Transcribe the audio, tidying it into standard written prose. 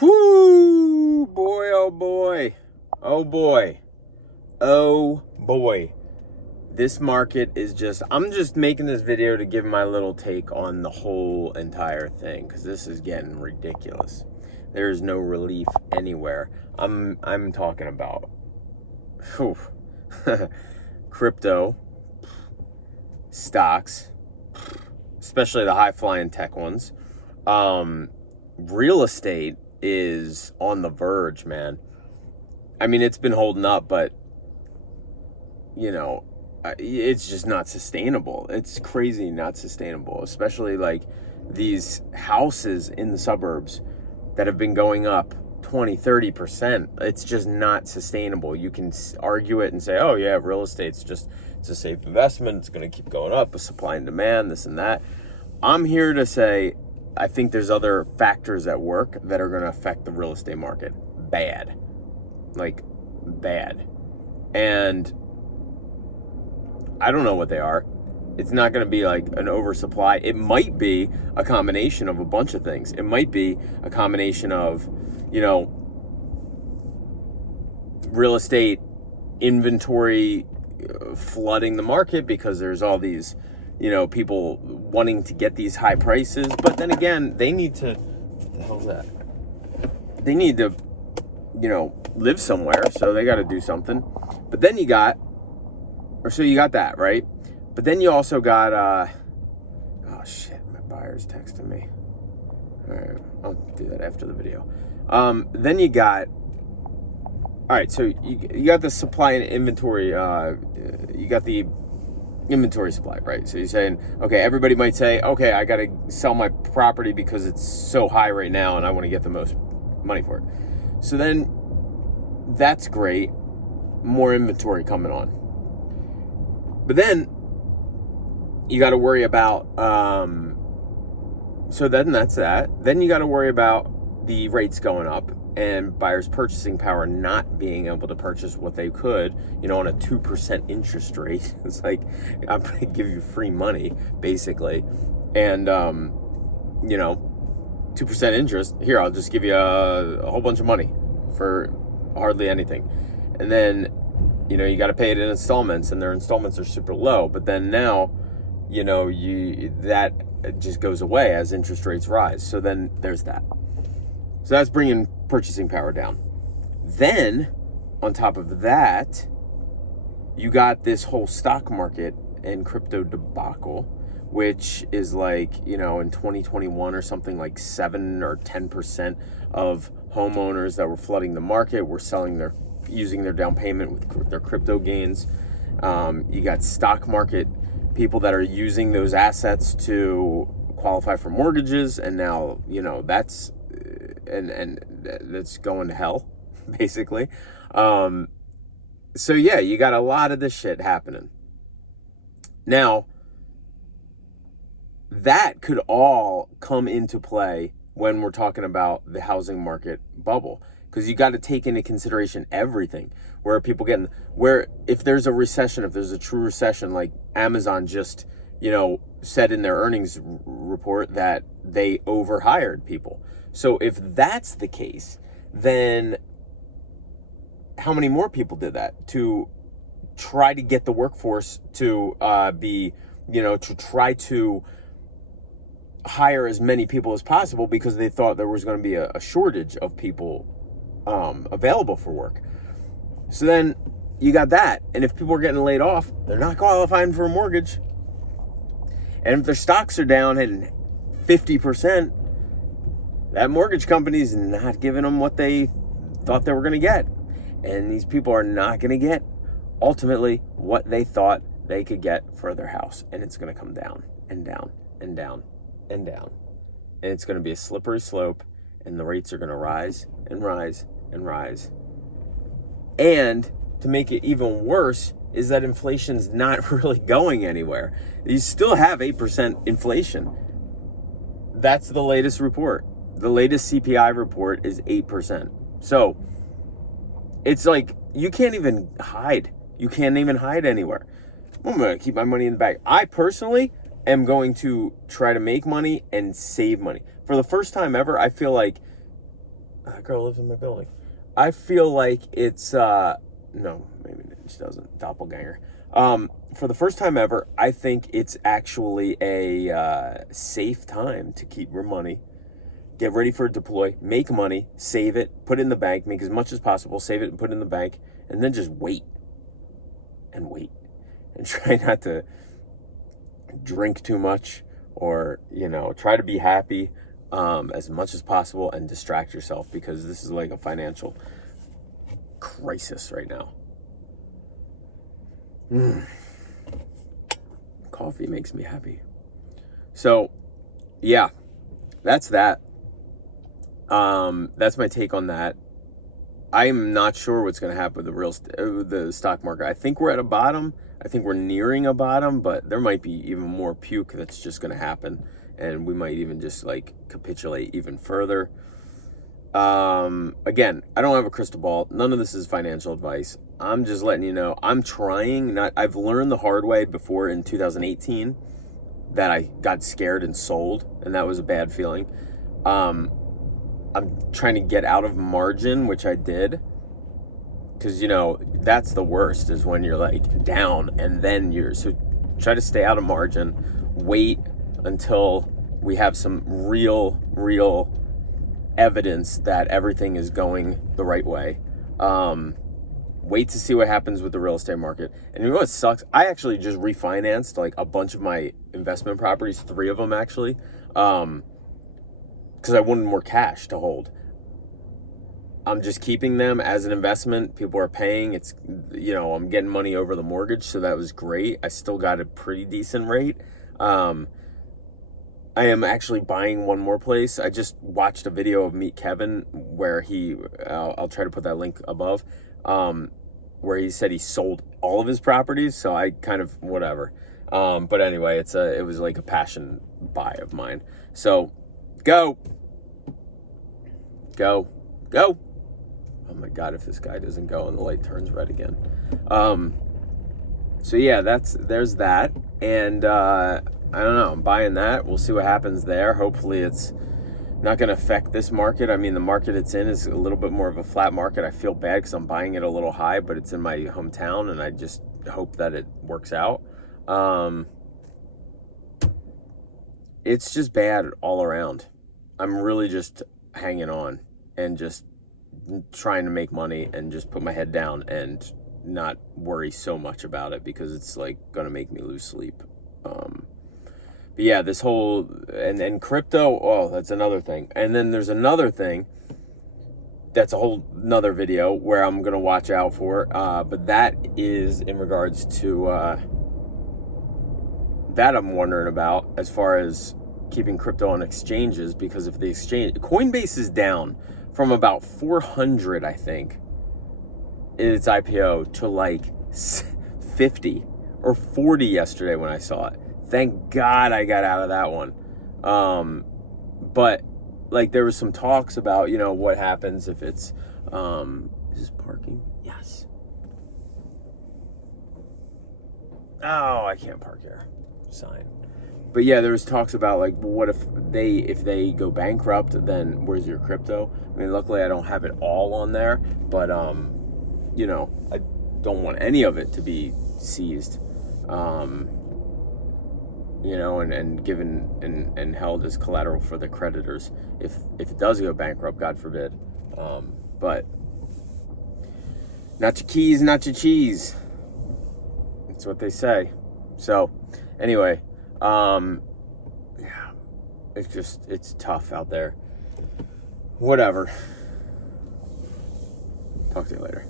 Whoo, boy, oh boy, oh boy, oh boy. This market is I'm just making this video to give my little take on the whole entire thing, because this is getting ridiculous. There's no relief anywhere. I'm talking about crypto, stocks, especially the high-flying tech ones. Real estate is on the verge, man. I mean, it's been holding up, but it's just not sustainable. It's crazy not sustainable, especially like these houses in the suburbs that have been going up 20-30%. It's just not sustainable. You can argue it and say, oh yeah, real estate's it's a safe investment, it's going to keep going up with supply and demand, this and that. I'm here to say I think there's other factors at work that are going to affect the real estate market bad. And I don't know what they are. It's not going to be like an oversupply. It might be a combination of a bunch of things. It might be a combination of, real estate inventory flooding the market because there's all these, people wanting to get these high prices. But then again, they need to, what the hell's that? They need to, live somewhere. So they got to do something. But then you got that, right? But then you also got, oh shit, my buyer's texting me. All right, I'll do that after the video. Then you got, all right, so you got the supply and inventory, you got the inventory supply, right? So you're saying, okay, everybody might say, okay, I got to sell my property because it's so high right now and I want to get the most money for it. So then that's great. More inventory coming on. But then you got to worry about, so then that's that. Then you got to worry about the rates going up and buyers' purchasing power not being able to purchase what they could, on a 2% interest rate. It's like, I'm going to give you free money, basically. And, 2% interest, here, I'll just give you a whole bunch of money for hardly anything. And then, you got to pay it in installments, and their installments are super low. But then now, that just goes away as interest rates rise. So then there's that. So that's bringing purchasing power down. Then, on top of that, you got this whole stock market and crypto debacle, which is like, in 2021 or something, like 7 or 10% of homeowners that were flooding the market were using their down payment with their crypto gains. You got stock market people that are using those assets to qualify for mortgages, and now that's going to hell, basically. So yeah, you got a lot of this shit happening. Now, that could all come into play when we're talking about the housing market bubble, because you got to take into consideration everything. Where are people getting, if there's a recession, if there's a true recession, like Amazon just, said in their earnings report that they overhired people. So if that's the case, then how many more people did that to try to get the workforce to to try to hire as many people as possible, because they thought there was going to be a shortage of people available for work. So then you got that. And if people are getting laid off, they're not qualifying for a mortgage. And if their stocks are down at 50%, that mortgage company's not giving them what they thought they were going to get. And these people are not going to get, ultimately, what they thought they could get for their house. And it's going to come down and down and down and down. And it's going to be a slippery slope, and the rates are going to rise and rise and rise. And to make it even worse is that inflation's not really going anywhere. You still have 8% inflation. That's the latest report. The latest CPI report is 8%. So it's like you can't even hide. You can't even hide anywhere. I'm going to keep my money in the bank. I personally am going to try to make money and save money. For the first time ever, I feel like That girl lives in my building. I feel like it's no, maybe she doesn't. Doppelganger. For the first time ever, I think it's actually a safe time to keep your money. Get ready for a deploy, make money, save it, put it in the bank, make as much as possible, save it and put it in the bank, and then just wait. And wait. And try not to drink too much, or, try to be happy as much as possible and distract yourself, because this is like a financial crisis right now. Coffee makes me happy. So, yeah, that's that. That's my take on that. I'm not sure what's going to happen with the stock market. I think we're at a bottom. I think we're nearing a bottom, but there might be even more puke that's just going to happen, and we might even just like capitulate even further. Again, I don't have a crystal ball. None of this is financial advice. I'm just letting you know. I've learned the hard way before in 2018 that I got scared and sold, and that was a bad feeling. I'm trying to get out of margin, which I did, because that's the worst, is when you're like down and then so try to stay out of margin. Wait until we have some real evidence that everything is going the right way. Wait to see what happens with the real estate market. And you know what sucks? I actually just refinanced like a bunch of my investment properties, 3 of them actually, because I wanted more cash to hold. I'm just keeping them as an investment. People are paying. It's, I'm getting money over the mortgage, so that was great. I still got a pretty decent rate. I am actually buying one more place. I just watched a video of Meet Kevin where I'll try to put that link above, where he said he sold all of his properties. So I kind of, whatever. But anyway, it was like a passion buy of mine. So go. Oh my God, if this guy doesn't go and the light turns red again. So yeah, there's that. And, I don't know, I'm buying that. We'll see what happens there. Hopefully it's not going to affect this market. I mean, the market it's in is a little bit more of a flat market. I feel bad because I'm buying it a little high, but it's in my hometown, and I just hope that it works out. It's just bad all around. I'm really just hanging on and just trying to make money and just put my head down and not worry so much about it, because it's like going to make me lose sleep. But yeah, this whole, and crypto, oh, that's another thing. And then there's another thing that's a whole nother video where I'm going to watch out for. But that is in regards to, that I'm wondering about as far as keeping crypto on exchanges, because if the exchange, COINBASE is down from about 400, I think, in its IPO to like 50 or 40 yesterday when I saw it. Thank God I got out of that one. But like there was some talks about, what happens if it's, is this parking? Yes. Oh, I can't park here. Sign. But yeah, there was talks about like, what if they go bankrupt, then where's your crypto? I mean, luckily I don't have it all on there, but I don't want any of it to be seized. And given and held as collateral for the creditors if it does go bankrupt, God forbid. But not your keys, not your cheese. That's what they say. So anyway, yeah, it's tough out there. Whatever. Talk to you later.